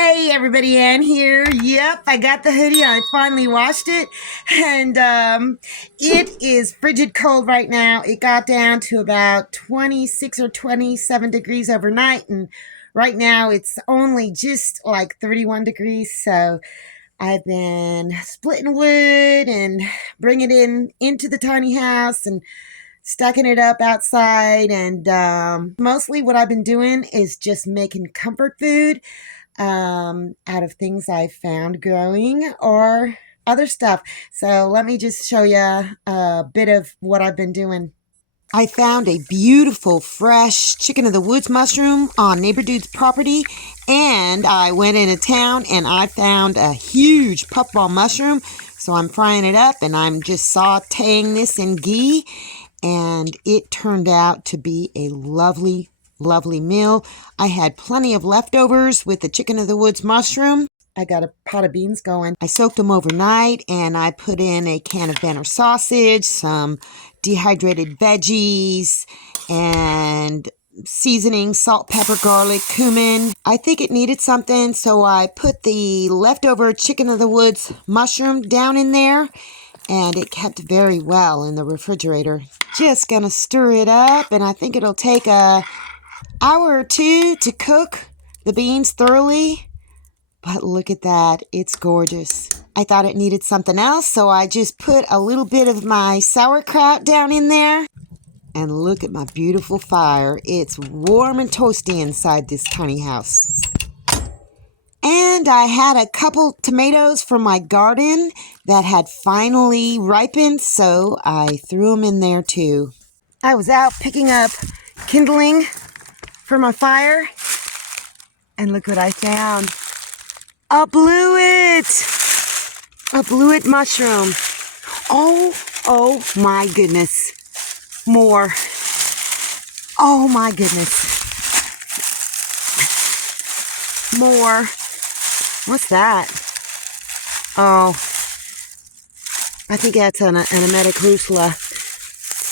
Hey everybody, Ann here. Yep, I got the hoodie. I finally washed it, and it is frigid cold right now. It got down to about 26 or 27 degrees overnight, and right now it's only just like 31 degrees. So I've been splitting wood and bringing it into the tiny house and stacking it up outside. And mostly what I've been doing is just making comfort food out of things I found growing or other stuff. So let me just show you a bit of what I've been doing. I found a beautiful fresh chicken of the woods mushroom on Neighbor Dude's property, and I went into town and I found a huge puffball mushroom. So I'm frying it up and I'm just sauteing this in ghee, and it turned out to be a lovely meal. I had plenty of leftovers with the chicken of the woods mushroom. I got a pot of beans going. I soaked them overnight and I put in a can of Banner sausage, some dehydrated veggies, and seasoning, salt, pepper, garlic, cumin. I think it needed something, so I put the leftover chicken of the woods mushroom down in there, and it kept very well in the refrigerator. Just gonna stir it up, and I think it'll take a hour or two to cook the beans thoroughly. But look at that, it's gorgeous. I thought it needed something else, so I just put a little bit of my sauerkraut down in there. And look at my beautiful fire. It's warm and toasty inside this tiny house. And I had a couple tomatoes from my garden that had finally ripened, so I threw them in there too. I was out picking up kindling for my fire, and look what I found. A bluet mushroom. Oh my goodness. More. Oh my goodness. More. What's that? Oh, I think that's an emetic rusula.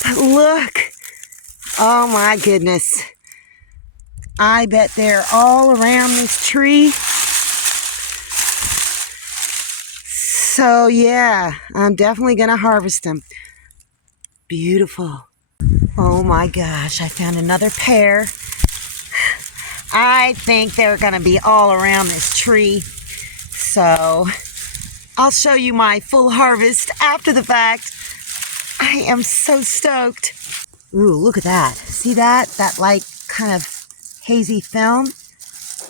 But look. Oh my goodness. I bet they're all around this tree. So yeah, I'm definitely going to harvest them. Beautiful. Oh my gosh, I found another pair. I think they're going to be all around this tree. So I'll show you my full harvest after the fact. I am so stoked. Ooh, look at that. See that? That like kind of hazy film?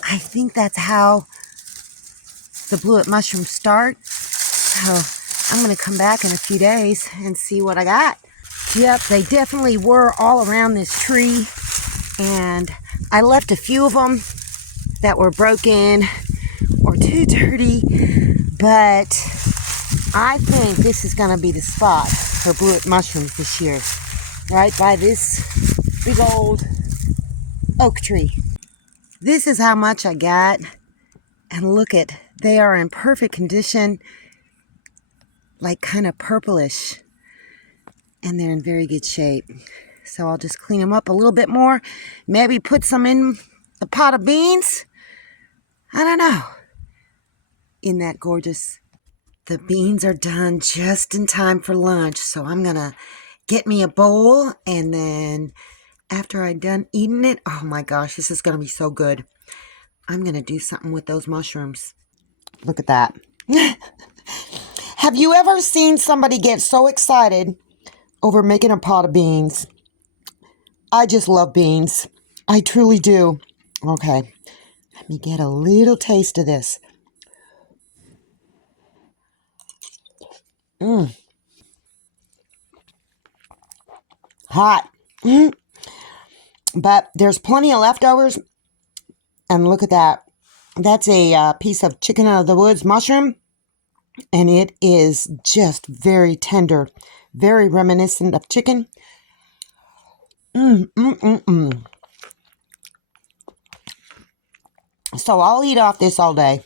I think that's how the bluet mushrooms start. So I'm going to come back in a few days and see what I got. Yep, they definitely were all around this tree. And I left a few of them that were broken or too dirty. But I think this is going to be the spot for bluet mushrooms this year. Right by this big old oak tree. This is how much I got. And look at, they are in perfect condition. Like kind of purplish, and they're in very good shape. So I'll just clean them up a little bit more, maybe put some in the pot of beans. I don't know. Isn't that gorgeous? The beans are done just in time for lunch, so I'm gonna get me a bowl, and then after I'm done eating it, oh my gosh, this is gonna be so good. I'm gonna do something with those mushrooms. Look at that. Have you ever seen somebody get so excited over making a pot of beans? I just love beans. I truly do. Okay, let me get a little taste of this. Hot. But there's plenty of leftovers. And look at that. That's a piece of chicken out of the woods mushroom. And it is just very tender, very reminiscent of chicken. So I'll eat off this all day.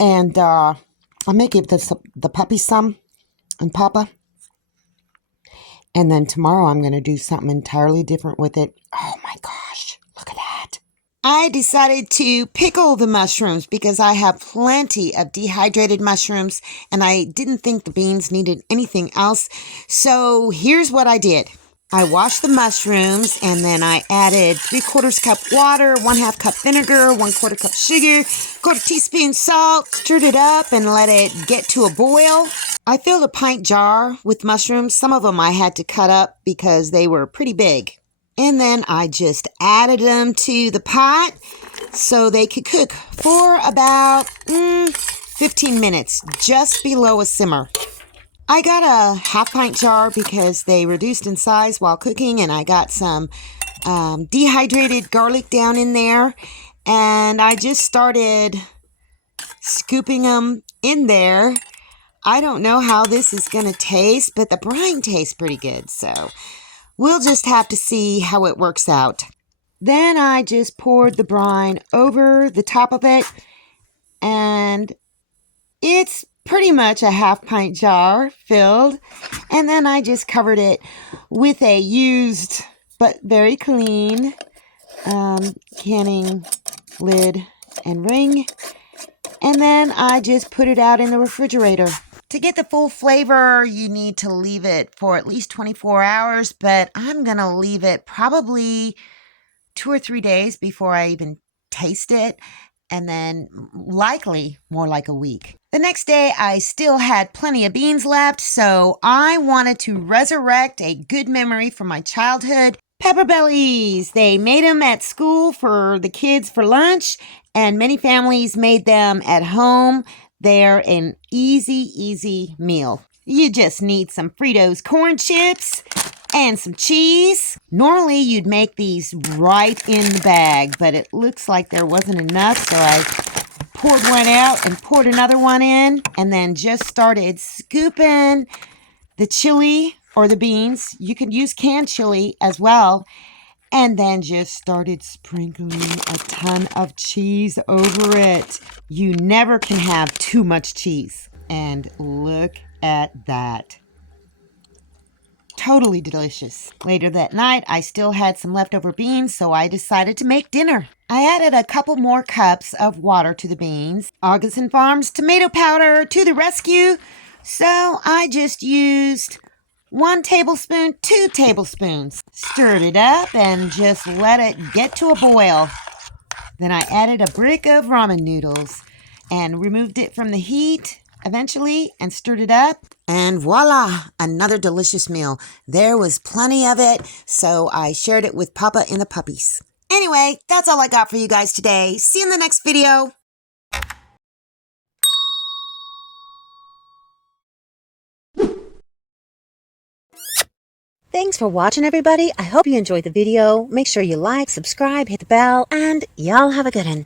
And I may give the puppy some, and Papa. And then tomorrow I'm going to do something entirely different with it. Oh my gosh, look at that. I decided to pickle the mushrooms because I have plenty of dehydrated mushrooms and I didn't think the beans needed anything else. So here's what I did. I washed the mushrooms and then I added 3/4 cup water, 1/2 cup vinegar, 1/4 cup sugar, 1/4 teaspoon salt, stirred it up and let it get to a boil. I filled a pint jar with mushrooms. Some of them I had to cut up because they were pretty big. And then I just added them to the pot so they could cook for about 15 minutes, just below a simmer. I got a 1/2 pint jar because they reduced in size while cooking, and I got some dehydrated garlic down in there. And I just started scooping them in there. I don't know how this is going to taste, but the brine tastes pretty good, so we'll just have to see how it works out. Then I just poured the brine over the top of it, and it's pretty much a 1/2 pint jar filled. And then I just covered it with a used but very clean canning lid and ring. And then I just put it out in the refrigerator. To get the full flavor, you need to leave it for at least 24 hours, but I'm going to leave it probably 2 or 3 days before I even taste it, and then likely more like a week. The next day, I still had plenty of beans left, so I wanted to resurrect a good memory from my childhood. Pepper bellies. They made them at school for the kids for lunch, and many families made them at home. They're an easy meal. You just need some Fritos corn chips and some cheese. Normally, you'd make these right in the bag, but it looks like there wasn't enough, so I poured one out and poured another one in, and then just started scooping the chili or the beans. You could use canned chili as well. And then just started sprinkling a ton of cheese over it. You never can have too much cheese. And look at that. Totally delicious. Later that night, I still had some leftover beans, so I decided to make dinner. I added a couple more cups of water to the beans. Augustin Farms tomato powder to the rescue. So I just used 1 tablespoon, 2 tablespoons. Stirred it up and just let it get to a boil. Then I added a brick of ramen noodles and removed it from the heat eventually and stirred it up. And voila, another delicious meal. There was plenty of it, so I shared it with Papa and the puppies. Anyway, that's all I got for you guys today. See you in the next video. Thanks for watching, everybody. I hope you enjoyed the video. Make sure you like, subscribe, hit the bell, and y'all have a good one.